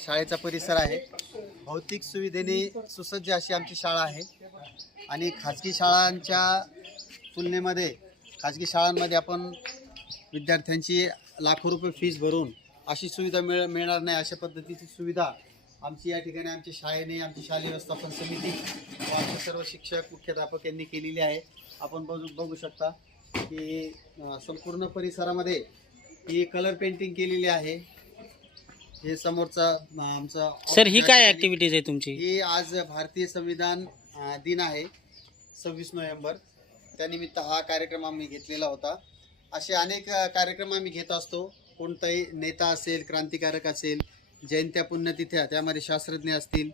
शाळेचा परिसर आहे. भौतिक सुविधेने सुसज्ज अशी आमची शाळा आहे आणि खाजगी शाळांच्या तुलनेमध्ये खाजगी शाळांमध्ये आपण विद्यार्थ्यांची लाखो रुपये फीस भरून अशी सुविधा मिळणार नाही. अशा पद्धतीची सुविधा आमची या ठिकाणी आमच्या शाळेने, आमची शालेय व्यवस्थापन समिती व आमचे सर्व शिक्षक, मुख्याध्यापक यांनी केलेली आहे. आपण बघू शकता की संपूर्ण परिसरामध्ये ही कलर पेंटिंग केलेली आहे. हे समोरचा आमचा सर, ही काय ॲक्टिव्हिटीज आहे तुमची? ही आज भारतीय संविधान दिन आहे 26 नोव्हेंबर, त्यानिमित्त हा कार्यक्रम आम्ही घेतलेला होता. असे अनेक कार्यक्रम आम्ही घेत असतो. कोणताही नेता असेल, क्रांतिकारक असेल, जयंत्या पुण्यतिथ्या, त्यामध्ये शास्त्रज्ञ असतील,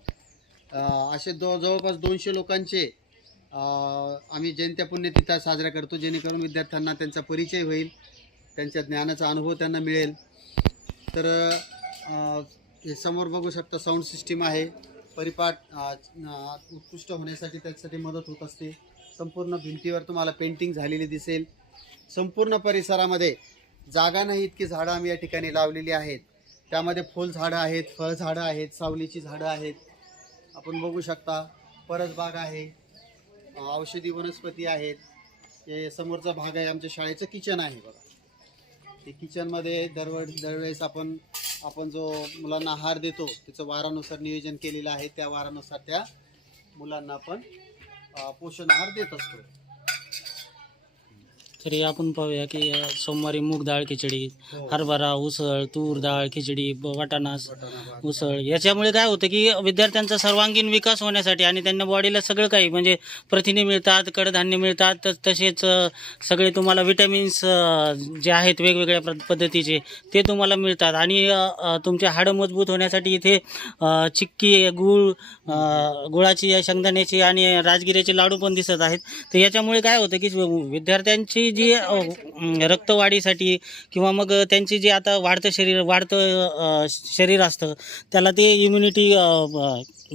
असे जवळपास 200 लोकांचे आम्ही जयंत्या पुण्यतिथ्या साजरा करतो, जेणेकरून विद्यार्थ्यांना त्यांचा परिचय होईल, त्यांच्या ज्ञानाचा अनुभव त्यांना मिळेल. तर हे समोर बघू शकता साऊंड सिस्टीम आहे. परिपाठ उत्कृष्ट होण्यासाठी त्यासाठी मदत होत असते. संपूर्ण भिंतीवर तुम्हाला पेंटिंग झालेली दिसेल. संपूर्ण परिसरामध्ये जागा नाही इतकी झाडं आम्ही या ठिकाणी लावलेली आहेत. त्यामध्ये फुलझाडं आहेत, फळझाडं आहेत, सावलीची झाडं आहेत. आपण बघू शकता परसबाग आहे, औषधी वनस्पती आहेत. हे समोरचा भाग आहे आमच्या शाळेचं किचन आहे. बघा, ते किचनमध्ये दरवेळेस आपण जो मुलांना आहार देतो त्याचं वारानुसार नियोजन केलेलं आहे. त्या वारानुसार त्या मुलांना आपण पोषण आहार देत असतो. तरी आपण पाहूया की सोमवारी मूग डाळ खिचडी, हरभरा, उसळ, तूर डाळ खिचडी, वाटाणा उसळ, याच्यामुळे काय होतं की विद्यार्थ्यांचा सर्वांगीण विकास होण्यासाठी आणि त्यांना बॉडीला सगळं काही म्हणजे प्रथिने मिळतात, कडधान्य मिळतात, तसेच सगळे तुम्हाला विटॅमिन्स जे आहेत वेगवेगळ्या पद्धतीचे ते तुम्हाला मिळतात. आणि तुमचे हाडं मजबूत होण्यासाठी इथे चिक्की, गुळाची, शेंगदाण्याची आणि राजगिऱ्याचे लाडू पण दिसत आहेत. तर याच्यामुळे काय होतं की विद्यार्थ्यांची जी रक्तवाढीसाठी किंवा मग त्यांची जी आता वाढतं शरीर असतं त्याला ते इम्युनिटी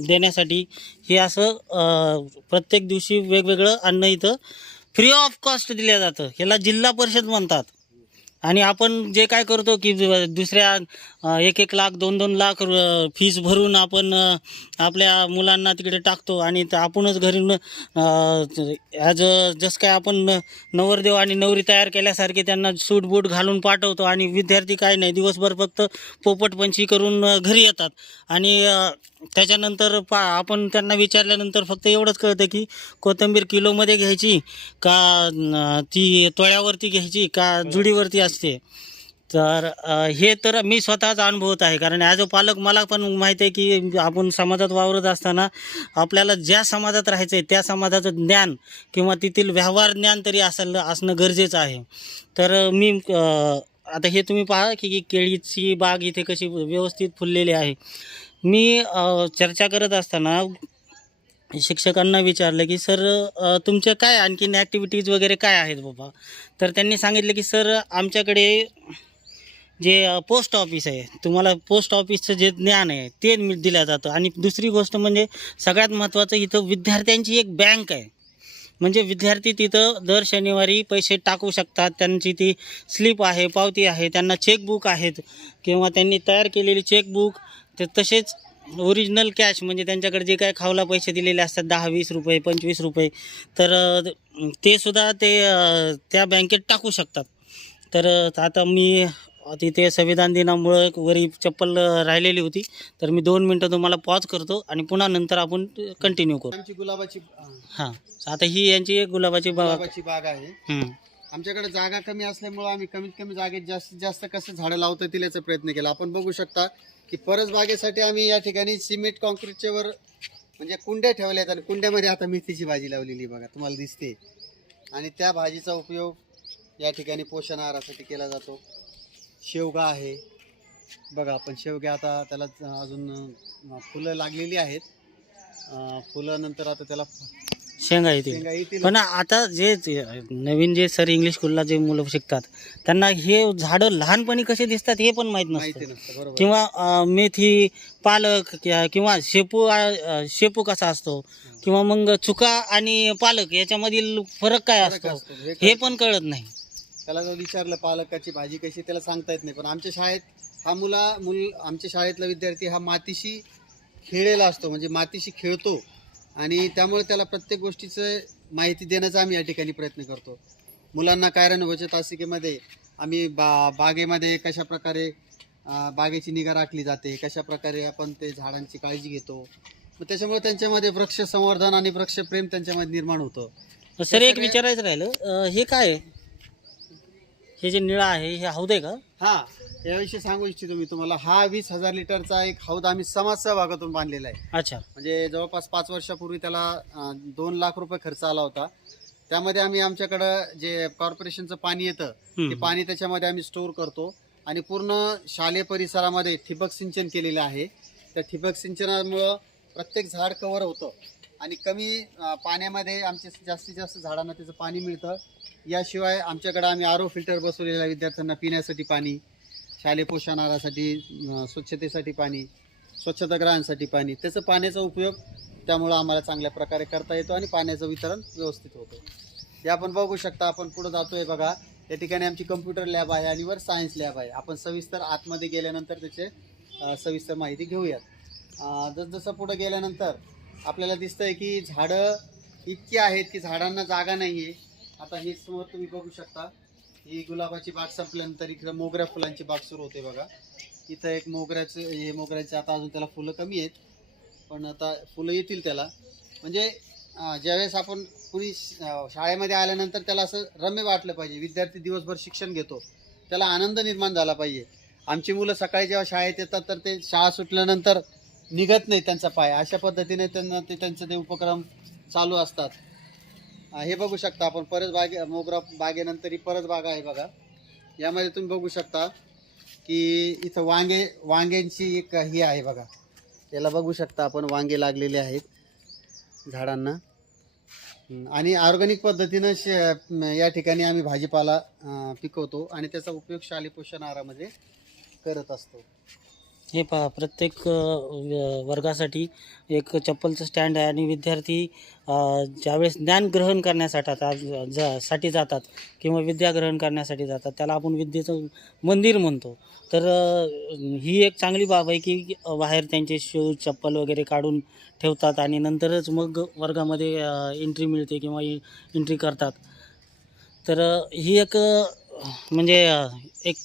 देण्यासाठी हे असं प्रत्येक दिवशी वेगवेगळं अन्न इथं फ्री ऑफ कॉस्ट दिलं जातं. ह्याला जिल्हा परिषद म्हणतात. आणि आपण जे काय करतो की दुसऱ्या 1-1 लाख 2-2 लाख फीस भरून आपण आपल्या मुलांना तिकडे टाकतो आणि आपणच घरी जसं काय आपण नवरदेव आणि नवरी तयार केल्यासारखे त्यांना सूट बूट घालून पाठवतो आणि विद्यार्थी काय नाही, दिवसभर फक्त पोपटपंची करून घरी येतात. आणि त्याच्यानंतर आपण त्यांना विचारल्यानंतर फक्त एवढंच कळतं की कोथिंबीर किलोमध्ये घ्यायची का ती तोळ्यावरती घ्यायची का जुडीवरती असते. तर हे तर मी स्वतःच अनुभवत आहे, कारण ॲज अ पालक मला पण माहीत आहे की आपण समाजात वावरत असताना आपल्याला ज्या समाजात राहायचं आहे त्या समाजाचं ज्ञान किंवा तेथील व्यवहार ज्ञान तरी असणं गरजेचं आहे. तर मी आता हे तुम्ही पहा की केळीची बाग इथे कशी व्यवस्थित फुललेली आहे. मी चर्चा करत असताना शिक्षकांना विचारलं की सर तुमच्या काय आणखीन ॲक्टिव्हिटीज वगैरे काय आहेत बाबा. तर त्यांनी सांगितलं की सर आमच्याकडे जे पोस्ट ऑफिस आहे, तुम्हाला पोस्ट ऑफिसचं जे ज्ञान आहे ते दिलं जातं. आणि दुसरी गोष्ट म्हणजे सगळ्यात महत्त्वाचं, इथं विद्यार्थ्यांची एक बँक आहे. म्हणजे विद्यार्थी तिथं दर शनिवारी पैसे टाकू शकतात. त्यांची ती स्लिप आहे, पावती आहे, त्यांना चेकबुक आहेत किंवा त्यांनी तयार केलेली चेकबुक, ते तसेच ओरिजिनल कॅश म्हणजे त्यांच्याकडे जे काय खावला पैसे दिलेले असतात 10-20 रुपये 25 रुपये, तर ते सुद्धा ते त्या बँकेत टाकू शकतात. तर आता मी तिथे संविधान दिनामुळं वरी चप्पल राहिलेली होती, तर मी 2 मिनटं तुम्हाला पॉज करतो आणि पुन्हा नंतर आपण कंटिन्यू करू. आमची गुलाबाची आता ही यांची एक गुलाबाची बाग आहे. आमच्याकडे जागा कमी असल्यामुळे आम्ही कमीत कमी जागेत जास्तीत जास्त कसं झाडं लावता येतील याचा प्रयत्न केला. आपण बघू शकता की परसबागेसाठी आम्ही या ठिकाणी सिमेंट कॉन्क्रीटच्या वर म्हणजे कुंड्या ठेवल्या आहेत आणि कुंड्यामध्ये आता मेथीची भाजी लावलेली बघा, तुम्हाला दिसते. आणि त्या भाजीचा उपयोग या ठिकाणी पोषण आहारासाठी केला जातो. शेवगा आहे बघा, आपण शेवगा आता त्याला अजून फुलं लागलेली आहेत. फुलं नंतर आता त्याला शेंगा येतील. पण आता जे नवीन जे सर इंग्लिश स्कूलला जे मुलं शिकतात त्यांना हे झाडं लहानपणी कसे दिसतात हे पण माहीत नसतं. किंवा मेथी, पालक किंवा शेपू कसा असतो किंवा मग चुका आणि पालक याच्यामधील फरक काय असतो हे पण कळत नाही. त्याला जर विचारलं पालकाची भाजी कशी, त्याला सांगता येत नाही. पण आमच्या शाळेत हा मूल आमच्या शाळेतला विद्यार्थी हा मातीशी खेळलेला असतो, म्हणजे मातीशी खेळतो आणि त्यामुळे त्याला प्रत्येक गोष्टीचं माहिती देण्याचा आम्ही या ठिकाणी प्रयत्न करतो. मुलांना कार्यान्वयन बचत तासिकेमध्ये आम्ही बागेमध्ये कशा प्रकारे बागेची निगा राखली जाते, कशा प्रकारे आपण ते झाडांची काळजी घेतो, मग त्याच्यामुळे त्यांच्यामध्ये वृक्ष संवर्धन आणि वृक्षप्रेम त्यांच्यामध्ये निर्माण होतं. सर एक विचारायचं राहिलं, हे काय आहे? हे जे निळा आहे हे हौद आहे का? हा, याविषयी सांगू इच्छितो मी तुम्हाला. हा 20,000 लिटरचा एक हौद आम्ही समाज सहभागातून बांधलेला आहे. अच्छा. म्हणजे जवळपास 5 वर्षापूर्वी त्याला 2 लाख रुपये खर्च आला होता. त्यामध्ये आम्ही आमच्याकडं जे कॉर्पोरेशनचं पाणी येतं ते पाणी त्याच्यामध्ये आम्ही स्टोअर करतो आणि पूर्ण शालेय परिसरामध्ये ठिबक सिंचन केलेलं आहे. त्या ठिबक सिंचनामुळं प्रत्येक झाड कव्हर होतं आणि कमी पाण्यामध्ये आमचे जास्तीत जास्त झाडांना त्याचं पाणी मिळतं. याशिवाय आमच्याकडे आम्ही आरो फिल्टर बसवलेला आहे, विद्यार्थ्यांना पिण्यासाठी पाणी, शालेय पोषण आहारासाठी, स्वच्छतेसाठी पाणी, स्वच्छतागृहांसाठी पाणी. त्याचं पाण्याचा उपयोग त्यामुळं आम्हाला चांगल्या प्रकारे करता येतो आणि पाण्याचं वितरण व्यवस्थित होतं. हे आपण बघू शकता. आपण पुढे जातोय बघा, या ठिकाणी आमची कम्प्युटर लॅब आहे आणि वर सायन्स लॅब आहे. आपण सविस्तर आतमध्ये गेल्यानंतर त्याचे सविस्तर माहिती घेऊयात. जसजसं पुढे गेल्यानंतर आपल्याला दिसतंय की झाडं इतकी आहेत की झाडांना जागा नाही आहे. आता हे समोर तुम्ही बघू शकता, ही गुलाबाची बाग संपल्यानंतर इकडे मोगऱ्या फुलांची बाग सुरू होते बघा. इथं एक मोगऱ्याचे आता अजून त्याला फुलं कमी आहेत, पण आता फुलं येतील त्याला. म्हणजे ज्यावेळेस आपण कुणी शाळेमध्ये आल्यानंतर त्याला असं रम्य वाटलं पाहिजे. विद्यार्थी दिवसभर शिक्षण घेतो, त्याला आनंद निर्माण झाला पाहिजे. आमची मुलं सकाळी जेव्हा शाळेत येतात तर ते शाळा सुटल्यानंतर निघत नाही त्यांचा पाय, अशा पद्धतीने त्यांना त्यांचे ते उपक्रम चालू असतात. हे बघू शकता आपण परस मोगरा बागेनंतर ही परस बाग आहे बघा. यामध्ये तुम्ही बघू शकता की इथं वांग्यांची एक ही आहे बघा. याला बघू शकता आपण, वांगे लागलेले आहेत झाडांना आणि ऑर्गॅनिक पद्धतीनं या ठिकाणी आम्ही भाजीपाला पिकवतो आणि त्याचा उपयोग शालेय पोषण आहारामध्ये करत असतो. हे पहा, प्रत्येक वर्गासाठी एक चप्पलचं स्टँड आहे आणि विद्यार्थी ज्यावेळेस ज्ञान ग्रहण करण्यासाठी जातात किंवा विद्या ग्रहण करण्यासाठी जातात, त्याला आपण विद्येचं मंदिर म्हणतो. तर ही एक चांगली बाब आहे की बाहेर त्यांचे शूज चप्पल वगैरे काढून ठेवतात आणि नंतरच मग वर्गामध्ये एंट्री मिळते किंवा एंट्री करतात. तर ही एक म्हणजे एक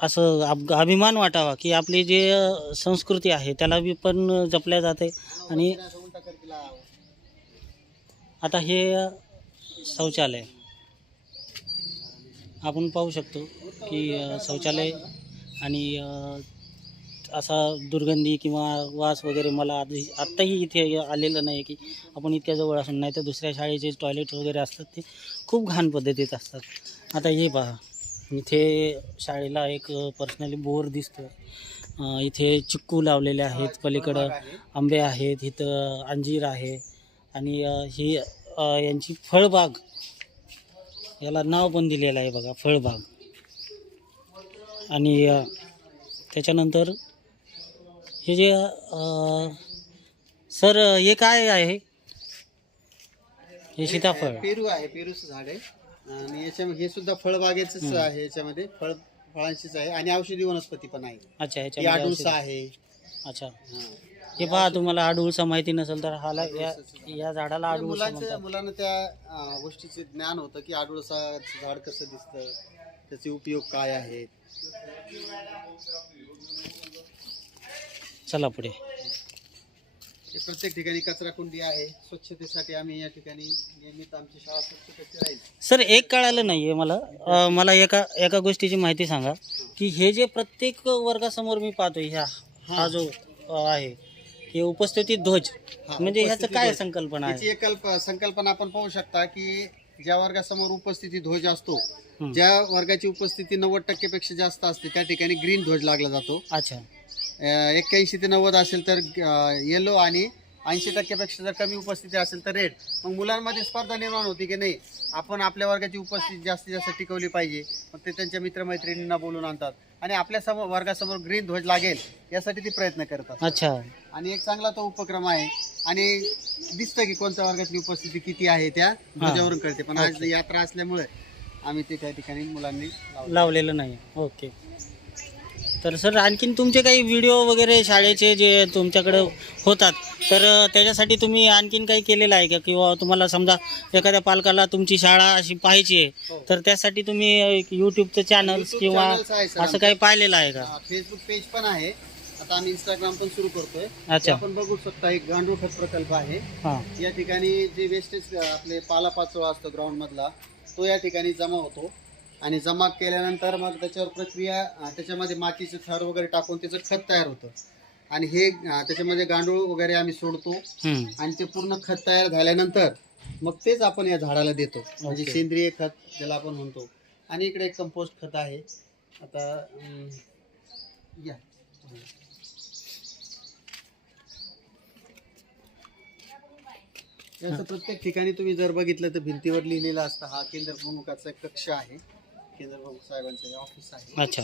असं अभिमान वाटावा की आपली जे संस्कृती आहे त्याला बी पण जपल्या जाते. आणि आता हे शौचालय आपण पाहू शकतो की शौचालय आणि असा दुर्गंधी किंवा वास वगैरे मला आत्ताही इथे आलेलं नाही की आपण इतक्या जवळ असून. नाही तर दुसऱ्या शाळेचे टॉयलेट वगैरे असतात ते खूप घाण पद्धतीत असतात. आता हे पहा, इथे शाळेला एक पर्सनली बोर दिसतो. इथे चिक्कू लावलेले आहेत, पलीकडं आंबे आहेत, इथं अंजीर आहे आणि ही यांची फळबाग, याला नाव पण दिलेलं आहे बघा, फळबाग. आणि त्याच्यानंतर हे जे सर हे काय आहे? हे सीताफळ, पेरू आहे, पेरूचं झाड आहे आणि याच्यामध्ये हे सुद्धा फळबागेचंच आहे. याच्यामध्ये फळांचीच आहे आणि औषधी वनस्पती पण आहे. अच्छा, ह्याच्यामध्ये आडूळसा आहे. अच्छा, हे पहा, तुम्हाला आडूळसा माहिती नसेल तर हाला या झाडाला आडूळसा म्हणतात. मुलांना त्या गोष्टीचे ज्ञान होतं की आडूळसाचं झाड कसं दिसतं, त्याचे उपयोग काय आहेत. चला पुढे. प्रत्येक ठिकाणी कचरा कुंडी आहे. स्वच्छतेसाठी आम्ही या ठिकाणी नियमित आमची शाळा स्वच्छ कशी राहील. सर एक कळालं नाहीये मला एका गोष्टीची माहिती सांगा की हे जे प्रत्येक वर्गासमोर मी पाहतोय हा जो आहे की उपस्थिती ध्वज, म्हणजे ह्याचं काय संकल्पना आहे? याची एक संकल्पना आपण पाहू शकता की ज्या वर्गासमोर उपस्थिती ध्वज असतो, ज्या वर्गाची उपस्थिती 90% पेक्षा जास्त असते त्या ठिकाणी ग्रीन ध्वज लागला जातो. अच्छा, 81 ते 90 असेल तर येलो आणि 80% पेक्षा जर कमी उपस्थिती असेल तर रेड. मग मुलांमध्ये स्पर्धा निर्माण होती की नाही, आपण आपल्या वर्गाची उपस्थिती जास्तीत जास्त टिकवली पाहिजे. मग ते त्यांच्या मित्रमैत्रिणींना बोलून आणतात आणि आपल्या वर्गासमोर ग्रीन ध्वज लागेल यासाठी ते प्रयत्न करतात. अच्छा, आणि एक चांगला तो उपक्रम आहे आणि दिसतं की कोणत्या वर्गातली उपस्थिती किती आहे त्या ध्वजावरून कळते. पण आज यात्रा असल्यामुळे आम्ही ते त्या ठिकाणी मुलांनी लावलेलं नाही. ओके. तर सर आणखीन तुमचे काही व्हिडिओ वगैरे शाळेचे जे तुमच्याकडे होतात तर त्याच्यासाठी तुम्ही आणखीन काही केलेलं आहे का, किंवा तुम्हाला समजा एखाद्या पालकाला तुमची शाळा अशी पाहायची आहे हो. तर त्यासाठी तुम्ही यूट्यूबचं चॅनल्स YouTube किंवा channels आहे सर असं काही पाहिलेलं आहे का? फेसबुक पेज पण आहे. आता आम्ही इंस्टाग्राम पण सुरू करतोय. अच्छा. आपण बघू शकता एक गांडूळ खत प्रकल्प आहे. हां. या ठिकाणी जे वेस्टेज आपले पालापाचोळा असतो ग्राउंड मधला तो या ठिकाणी जमा होतो आणि जमा केल्यानंतर मग त्याच्यावर प्रक्रिया त्याच्यामध्ये मातीचे थर वगैरे टाकून त्याचं खत तयार होतं आणि हे त्याच्यामध्ये गांडूळ वगैरे आम्ही सोडतो आणि ते पूर्ण खत तयार झाल्यानंतर मग तेच आपण या झाडाला देतो. म्हणजे ओके. सेंद्रिय खत ज्याला आपण म्हणतो. आणि इकडे एक कंपोस्ट खत आहे. आता या याचं प्रत्येक ठिकाणी तुम्ही जर बघितलं तर भिंतीवर लिहिलेलं असतं हा केंद्र प्रमुखाचा कक्ष आहे. केंद्र प्रमुख साहेबांचं ऑफिस आहे. अच्छा.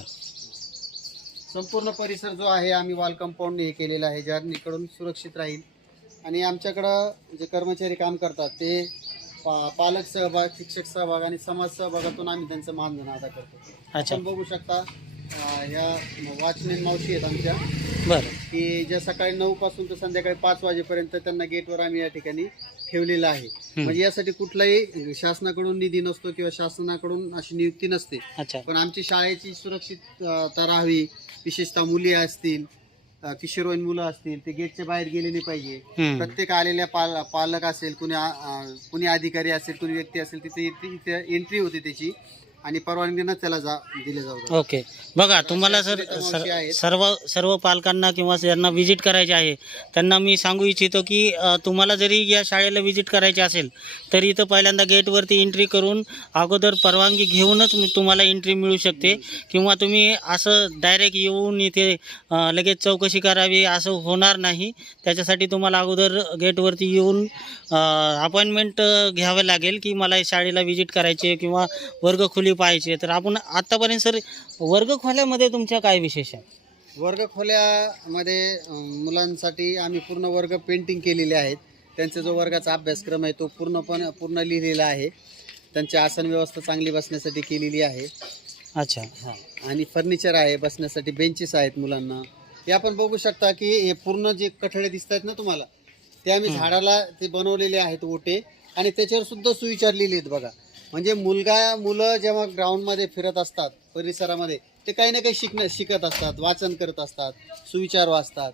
संपूर्ण परिसर जो आहे आम्ही वॉल कंपाऊंड हे केलेला आहे ज्याकडून सुरक्षित राहील. आणि आमच्याकडं जे कर्मचारी काम करतात ते पालक सहभाग, शिक्षक सहभाग आणि समाज सहभागातून आम्ही त्यांचं मानधन अदा करतो. अच्छा. आपण बघू शकता ह्या वॉचमॅन मावशी आहेत आमच्या बरं. की ज्या सकाळी 9 पासून तर संध्याकाळी 5 वाजेपर्यंत त्यांना गेटवर आम्ही या ठिकाणी ठेवलेलं आहे. म्हणजे यासाठी कुठलाही शासनाकडून निधी नसतो किंवा शासनाकडून अशी नियुक्ती नसते. अच्छा. पण आमची शाळेची सुरक्षितता राहावी, विशेषतः मुली असतील, किशोरवयीन मुलं असतील, ते गेटच्या बाहेर गेले नाही पाहिजे. प्रत्येक आलेल्या पालक असेल, कुणी अधिकारी असेल, कुणी व्यक्ती असेल, तिथे एंट्री होते त्याची आणि परवानगीनं त्याला दिले जाऊ. ओके. बघा तुम्हाला सर सर्व पालकांना किंवा ज्यांना व्हिजिट करायचे आहे त्यांना मी सांगू इच्छितो की तुम्हाला जरी या शाळेला व्हिजिट करायची असेल तर इथं पहिल्यांदा गेटवरती एंट्री करून अगोदर परवानगी घेऊनच तुम्हाला एंट्री मिळू शकते, किंवा तुम्ही असं डायरेक्ट येऊन इथे लगेच चौकशी करावी असं होणार नाही. त्याच्यासाठी तुम्हाला अगोदर गेटवरती येऊन अपॉइंटमेंट घ्यावं लागेल की मला शाळेला व्हिजिट करायची आहे किंवा वर्गखोली पाहिजे. तर आपण आतापर्यंत सर वर्गखोल्यामध्ये तुमच्या काय विशेष आहे? वर्गखोल्यामध्ये मुलांसाठी आम्ही पूर्ण वर्ग पेंटिंग केलेले आहेत. त्यांचा जो वर्गाचा अभ्यासक्रम आहे तो पूर्ण लिहिलेला आहे. त्यांची आसन व्यवस्था चांगली बसण्यासाठी केलेली आहे. अच्छा. हां. आणि फर्निचर आहे, बसण्यासाठी बेंचेस आहेत मुलांना. हे आपण बघू शकता की हे पूर्ण जे कठडे दिसत आहेत ना तुम्हाला ते आम्ही झाडाला ते बनवलेले आहेत ओटे, आणि त्याच्यावर सुद्धा सुविचार लिहिले आहेत बघा. म्हणजे मुलं जेव्हा ग्राउंडमध्ये फिरत असतात परिसरामध्ये ते काही ना काही शिकत असतात, वाचन करत असतात, सुविचार वाचतात.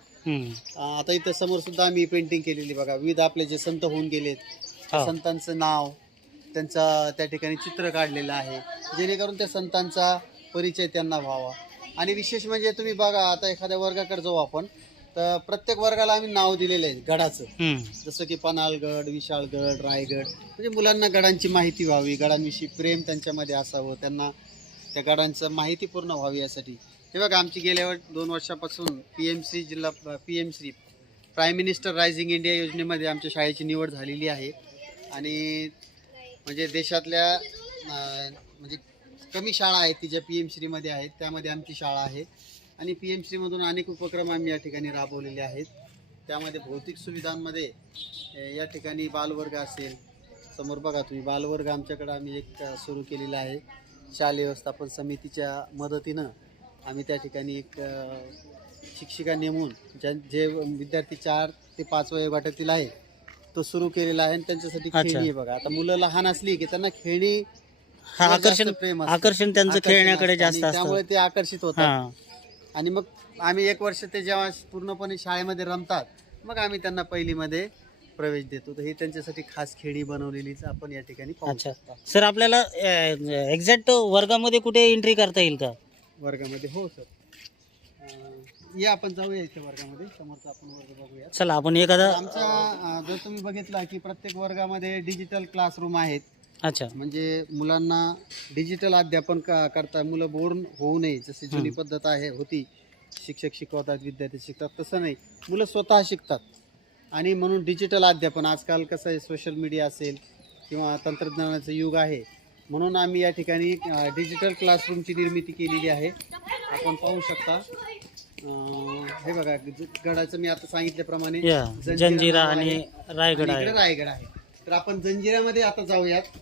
आता इथं समोर सुद्धा आम्ही पेंटिंग केलेली बघा. विविध आपले जे संत होऊन गेलेत संतांचं नाव, त्यांचा त्या ठिकाणी चित्र काढलेलं आहे जेणेकरून त्या संतांचा परिचय त्यांना व्हावा. आणि विशेष म्हणजे तुम्ही बघा आता एखाद्या वर्गाकडे जाऊ आपण तर प्रत्येक वर्गाला आम्ही नाव दिलेलं आहे गडाचं. जसं की पन्हाळगड, विशाळगड, रायगड. म्हणजे मुलांना गडांची माहिती व्हावी, गडांविषयी प्रेम त्यांच्यामध्ये असावं, त्यांना त्या गडांचं माहिती पूर्ण व्हावी यासाठी. हे बघा आमची गेल्या 2 वर्षापासून PMC prime minister rising India योजनेमध्ये आमच्या शाळेची निवड झालेली आहे. आणि म्हणजे देशातल्या म्हणजे कमी शाळा आहेत की ज्या PMCमध्ये आहेत त्यामध्ये आमची शाळा आहे. आणि PMCमधून अनेक उपक्रम आम्ही या ठिकाणी राबवलेले आहेत. त्यामध्ये भौतिक सुविधांमध्ये या ठिकाणी बालवर्ग असेल, समोर बघा तुम्ही बालवर्ग आमच्याकडे आम्ही एक सुरू केलेला आहे. शालेय व्यवस्थापन समितीच्या मदतीनं आम्ही त्या ठिकाणी एक शिक्षिका नेमून जे विद्यार्थी 4 ते 5 वयोगटातील आहे तो सुरू केलेला आहे. आणि त्यांच्यासाठी खेळणी आहे बघा. आता मुलं लहान असली की त्यांना खेळणी आकर्षण त्यांचं खेळण्याकडे जास्त असतं, त्यामुळे ते आकर्षित होतात. आणि मग आम्ही 1 वर्ष ते जेव्हा पूर्णपणे शाळेमध्ये रमतात मग आम्ही त्यांना पहिलीमध्ये प्रवेश देतो. तर ही त्यांच्यासाठी खास खेळी बनवलेलीच आपण या ठिकाणी पाहू शकता. सर आपल्याला एक्झॅक्ट वर्गामध्ये कुठे एंट्री करता येईल का? वर्गामध्ये हो सर. या आपण जाऊया इथे वर्गामध्ये, समोरचा आपण वर्ग बघूया. चला आपण एखादा आमचा जर तुम्ही बघितला की प्रत्येक वर्गामध्ये डिजिटल क्लासरूम आहेत. अच्छा. म्हणजे मुलांना डिजिटल अध्यापन करता मुलं बोर होऊ नये. जशी जुनी पद्धत होती शिक्षक शिकवतात विद्यार्थी शिकतात, तसं नाही, मुलं स्वतः शिकतात. आणि म्हणून डिजिटल अध्यापन आजकाल कसं आहे, सोशल मीडिया असेल किंवा तंत्रज्ञानाचं युग आहे, म्हणून आम्ही या ठिकाणी डिजिटल क्लासरूमची निर्मिती केलेली आहे. आपण पाहू शकता. हे बघा गडाचं मी आता सांगितल्याप्रमाणे जंजिरा आणि रायगड आहे. तर आपण जंजिरामध्ये आता जाऊयात.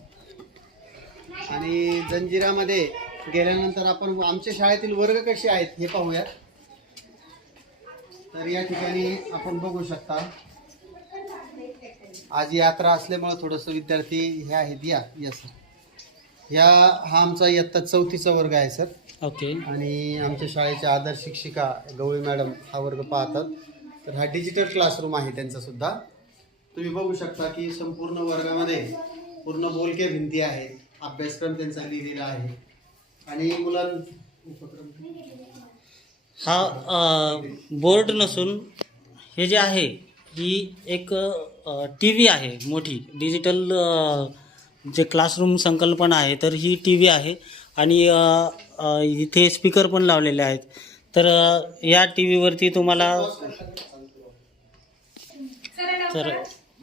आणि जंजिरामध्ये गेल्यानंतर आपण आमच्या शाळेतील वर्ग कसे आहेत हे पाहूयात. तर या ठिकाणी आपण बघू शकता, आज यात्रा असल्यामुळे थोडंसं विद्यार्थी हे आहेत. या सर, हा आमचा इयत्ता 4थीचा वर्ग आहे सर. ओके. आणि आमच्या शाळेच्या आदर्श शिक्षिका गवळी मॅडम हा वर्ग पाहतात. तर हा डिजिटल क्लासरूम आहे त्यांचा सुद्धा. तुम्ही बघू शकता की संपूर्ण वर्गामध्ये पूर्ण बोलके भिंती आहेत, अभ्यासक्रम त्यांचा लिहिलेला आहे आणि हा बोर्ड नसून हे जे आहे ही एक टी व्ही आहे मोठी डिजिटल जे क्लासरूम संकल्पना आहे. तर ही टी व्ही आहे आणि इथे स्पीकर पण लावलेले आहेत. तर या टी व्हीवरती तुम्हाला तर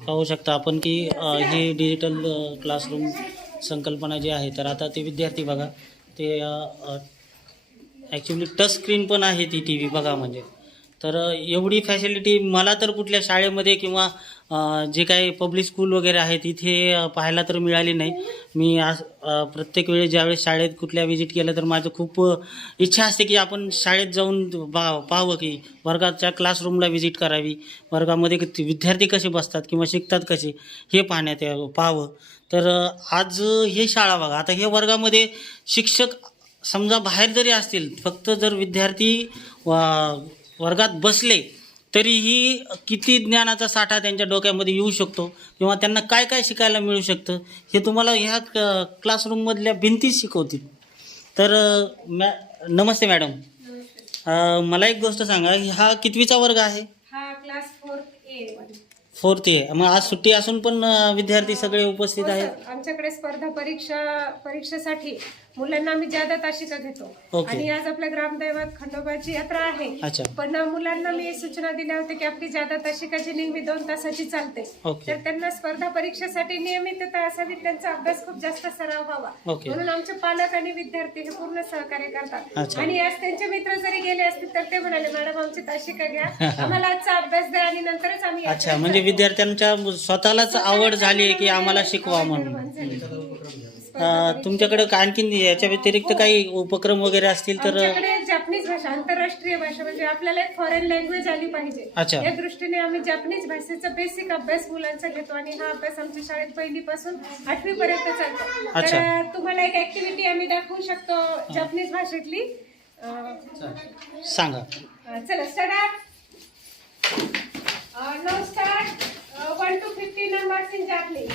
पाहू शकता आपण की ही डिजिटल क्लासरूम संकल्पना जी आहे. तर आता ते विद्यार्थी बघा, ते ॲक्च्युली टच स्क्रीन पण आहे ती टी व्ही बघा. म्हणजे तर एवढी फॅसिलिटी मला तर कुठल्या शाळेमध्ये किंवा जे काही पब्लिक स्कूल वगैरे आहेत इथे पाहायला तर मिळाली नाही. मी आज प्रत्येक वेळेस ज्यावेळेस शाळेत कुठल्या विजिट केलं तर माझं खूप इच्छा असते की आपण शाळेत जाऊन पाहावं, की वर्गाच्या क्लासरूमला व्हिजिट करावी, वर्गामध्ये विद्यार्थी कसे बसतात किंवा शिकतात कसे हे पाहावं. तर आज हे शाळा बघा, आता हे वर्गामध्ये शिक्षक समजा बाहेर जरी असतील, फक्त जर विद्यार्थी वर्गात बसले तरीही किती ज्ञानाचा साठा त्यांच्या डोक्यामध्ये येऊ शकतो किंवा त्यांना काय काय शिकायला मिळू शकतं हे तुम्हाला ह्या क्लासरूममधल्या भिंतीच शिकवतील. तर नमस्ते मॅडम. मला एक गोष्ट सांगा, हा कितवीचा वर्ग आहे? हा क्लास 4th ए. मग आज सुट्टी असून पण विद्यार्थी सगळे उपस्थित आहेत? आमच्याकडे स्पर्धा परीक्षेसाठी मुलांना आम्ही ज्यादा तासिका घेतो. ओके. आणि आज आपल्या ग्रामदैवत खंडोबाची यात्रा आहे. अच्छा. पण मुलांना मी सूचना दिल्या होत्या की आपली ज्यादा तासिका जी नेहमी 2 तासाची चालते, ओके. तर त्यांना स्पर्धा परीक्षेसाठी नियमितता असावी, त्यांचा अभ्यास खूप जास्त सराव व्हावा, ओके. म्हणून आमचे पालक आणि विद्यार्थी हे पूर्ण सहकार्य करतात. अच्छा. आणि आज त्यांचे मित्र जरी गेले असतील तर ते म्हणाले, मॅडम आमची तासिका घ्या, आम्हाला आजचा अभ्यास द्या आणि नंतरच आम्ही अच्छा, म्हणजे विद्यार्थ्यांच्या स्वतःलाच आवड झाली आहे की आम्हाला शिकवा म्हणून. तुमच्याकडे आणखीन याच्या व्यतिरिक्त काही उपक्रम वगैरे असतील तर? आमच्याकडे जपानीज भाषा, आंतरराष्ट्रीय भाषा, म्हणजे आपल्याला एक फॉरेन लँग्वेज आली पाहिजे अच्छा. या दृष्टीने आम्ही जपानीज भाषेचा बेसिक अभ्यास मुलांचा घेतो आणि हा अभ्यास आमच्या शाळेत 1ली पासून 8वी पर्यंत चालतो. अच्छा. तर तुम्हाला एक ऍक्टिव्हिटी आम्ही दाखवू शकतो जपानीज भाषेतली. सांगा. चला start. Now start 1 to 50 numbers in Japanese.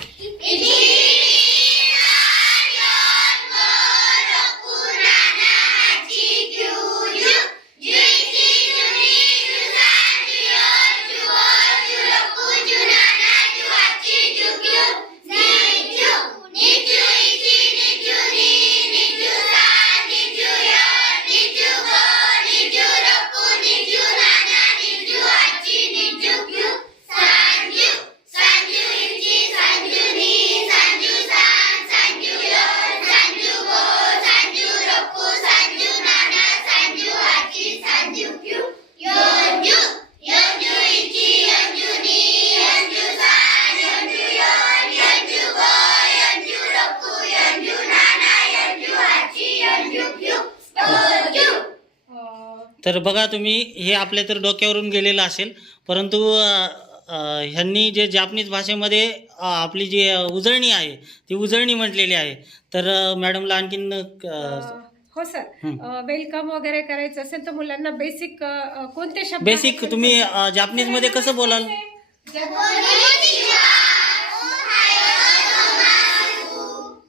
तर बघा तुम्ही, हे आपल्या तर डोक्यावरून गेलेलं असेल, परंतु ह्यांनी जे जापनीज भाषेमध्ये आपली जी उजळणी आहे ती उजळणी म्हटलेली आहे. तर मॅडमला आणखीन हो सर, वेलकम वगैरे करायचं असेल तर मुलांना बेसिक कोणते शब्द बेसिक तुम्ही जापनीजमध्ये कसं बोलाल?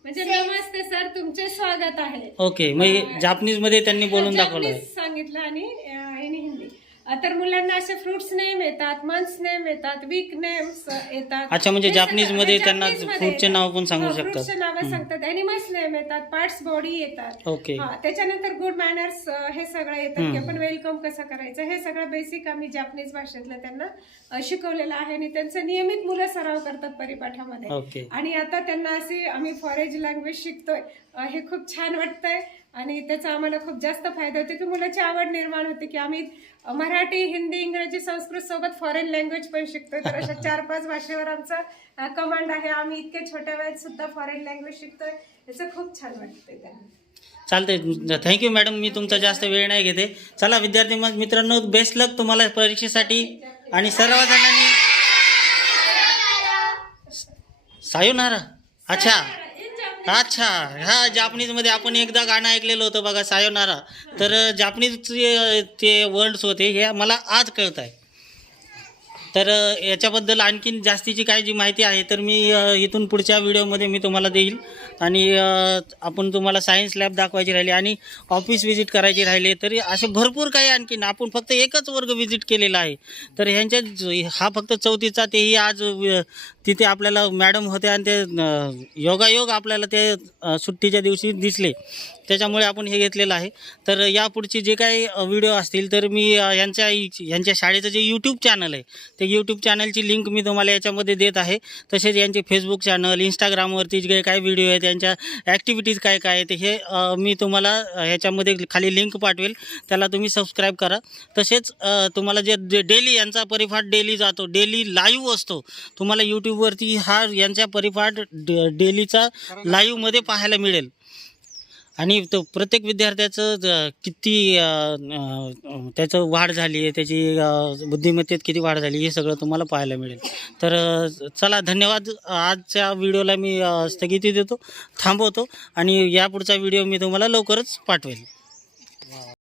म्हणजे नमस्ते सर, तुमचे स्वागत आहे. ओके, मग जापनीजमध्ये त्यांनी बोलून दाखवलं आहे. सांगितलं आणि हिंदी. तर मुलांना असे फ्रुट्स नेम येतात, मंथ्स नेम येतात, वीक नेम्स येतात. अच्छा, म्हणजे जापनीज मध्ये त्यांना फ्रूटचे नाव पण सांगू शकतात. फ्रुट्सचे नाव सांगतात, एनिमल्स नेम येतात, पार्ट्स बॉडी येतात. ओके. त्याच्यानंतर गुड मॅनर्स हे सगळं येतं की आपण वेलकम कसं करायचं, हे सगळं बेसिक आम्ही जापनीज भाषेतलं त्यांना शिकवलेलं आहे आणि त्यांचं नियमित मुलं सराव करतात परिपाठामध्ये. ओके. आणि आता त्यांना अशी आम्ही फॉरेन लँग्वेज शिकतोय, हे खूप छान वाटतंय आणि त्याचा आम्हाला खूप जास्त फायदा होतो की मुलाची आवड निर्माण होते की आम्ही मराठी, हिंदी, इंग्रजी, संस्कृत सोबत फॉरेन लँग्वेज पण शिकतोय. तर अशा 4-5 भाषेवर आमचा कमांड आहे. आम्ही इतके छोट्या वयात सुद्धा फॉरेन लँग्वेज शिकतोय, याचं खूप छान वाटतंय त्यांना. चालतंय. थँक्यू मॅडम, मी तुमचा जास्त वेळ नाही घेते. चला विद्यार्थी मित्रांनो, बेस्ट लक तुम्हाला परीक्षेसाठी. आणि सर्व जणांनी सायोनारा. अच्छा अच्छा, ह्या जापनीजमध्ये आपण एकदा गाणं ऐकलेलं होतं बघा, सायोनारा. तर जापनीजचे ते वर्ड्स होते हे मला आज कळत आहे. तर याच्याबद्दल आणखीन जास्तीची काय जी माहिती आहे तर मी इथून पुढच्या व्हिडिओमध्ये मी तुम्हाला देईल. आणि आपण तुम्हाला सायन्स लॅब दाखवायची राहिली आणि ऑफिस व्हिजिट करायची राहिली, तरी असे भरपूर काही आणखीन. आपण फक्त एकच वर्ग व्हिजिट केलेला आहे. तर ह्यांच्या हा फक्त 4थीचा, तेही आज तिथे आपल्याला मॅडम होते आणि ते योगायोग आपल्याला ते सुट्टीच्या दिवशी दिसले, त्याच्यामुळे आपण हे घेतलेलं आहे. तर यापुढचे जे काही व्हिडिओ असतील तर मी यांच्या शाळेचं जे यूट्यूब चॅनल आहे ते यूट्यूब चॅनलची लिंक मी तुम्हाला याच्यामध्ये देत आहे. तसेच यांचे फेसबुक चॅनल, इंस्टाग्रामवरती जे काही व्हिडिओ आहेत, त्यांच्या ॲक्टिव्हिटीज काय काय आहेत हे मी तुम्हाला ह्याच्यामध्ये खाली लिंक पाठवेल, त्याला तुम्ही सबस्क्राईब करा. तसेच तुम्हाला जे डेली यांचा परिपाठ डेली जातो, डेली लाईव्ह असतो, तुम्हाला यूट्यूबवरती हा यांचा परिपाठ डेलीचा लाईव्हमध्ये पाहायला मिळेल. आणि तो प्रत्येक विद्यार्थ्याचं किती त्याचं वाढ झाली आहे, त्याची बुद्धिमत्तेत किती वाढ झाली, हे सगळं तुम्हाला पाहायला मिळेल. तर चला, धन्यवाद. आजच्या व्हिडिओला मी स्थगिती देतो, थांबवतो आणि यापुढचा व्हिडिओ मी तुम्हाला लवकरच पाठवेल.